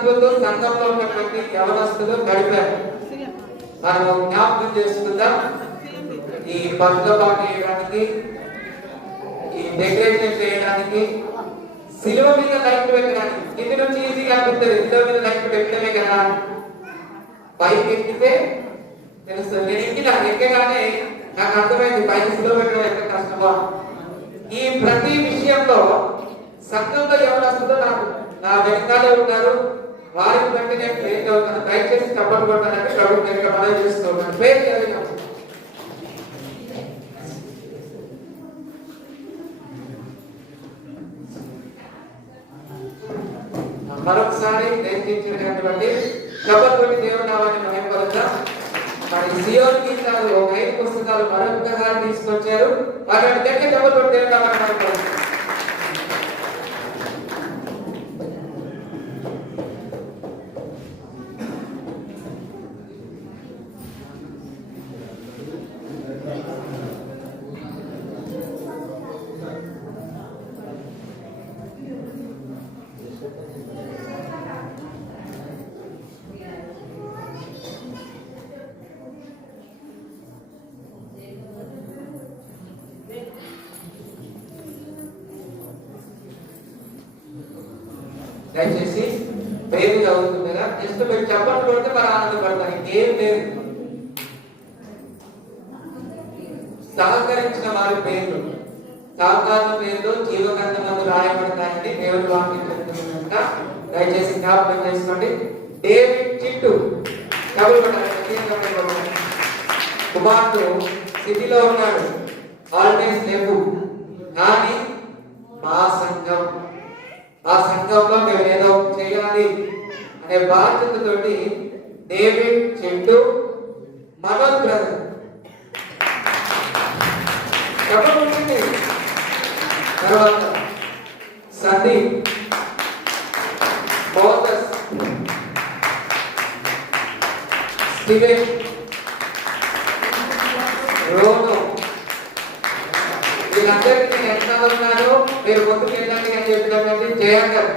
సంఘంలో ఉన్నటువంటి యవనస్తులు గడిపారు. మనం జ్ఞాపకం చేసుకుందాం. ఈ పద్మపాటు చేయడానికి, ఈ డెకరేషన్ చేయడానికి, సిలువ మీద లైట్ పెట్టడానికి కింది నుంచి ఈజీగా అనిపిస్తుంది. సిలువ మీద లైట్ పెట్టడమే కదా, పైకి ఎక్కితే తెలుస్తుంది. నేను ఎక్కగానే నాకు అర్థమైంది పైకి సిలువ పెట్టడం ఎంత కష్టమో. ఈ ప్రతి విషయంలో సంఘంలో ఎవరు నాకు నా వెనకాలే ఉన్నారు. వారికి బట్టి నేను ప్రేర్ అవుతాను. దయచేసి చప్పట్లు కొట్టాలంటే ప్రభు దగ్గర మనం చేస్తున్నాను. ప్రేర్ చదివాం. మరొకసారి నేర్పించినటువంటి చప్పట్లు కొట్టి దేవుని నామాన్ని మహిమపరుద్దాం. మరి సియోను గీతాలు 5 పుస్తకాలు మరొకసారి తీసుకొచ్చారు. వాటి దగ్గర చప్పట్లు కొట్టి దేవుని నామాన్ని మహిమపరుద్దాం. దయచేసి పేరు చదువుతుందా జస్ట్ మీరు చెప్పట్లు కొడితే మరి ఆనందపడతాను. ఇంకేం లేదు. సహకరించిన వారి పేర్లు సాధారణ పేరుతో జీవగ్రంథంలో రాయబడతాయని దేవుడు వాక్యం చెప్తున్నట. దయచేసి జ్ఞాపకం చేసుకోండి. డేవిడ్ చిట్టు కుమార్తె సిటీలో ఉన్నాడు. హాలిడేస్ లేవు కానీ ఆ సంఘంలో మేము ఏదో చేయాలి అనే బాధ్యతతోటి డేవిడ్ చెట్టు మనోజ్ బ్రదర్ చెప్పండి. తర్వాత సందీప్ మోసస్ స్టీవెన్ రోనో వీళ్ళందరికీ నేను ఎంత ఉన్నాను మీరు ముందుకు వెళ్ళండి అని చెప్పినటువంటి జయంకర్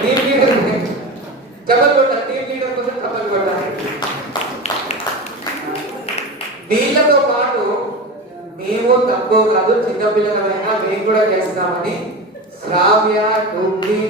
టీమ్ లీడర్ చెప్పలు కొట్టాలి. టీమ్ లీడర్ కోసం చెప్పలు కొట్టాలి. వీళ్ళతో పాటు మేము తక్కువ కాదు, చిన్నపిల్లలమైనా మేము కూడా చేస్తామని శ్రావ్య, డూబ్లీ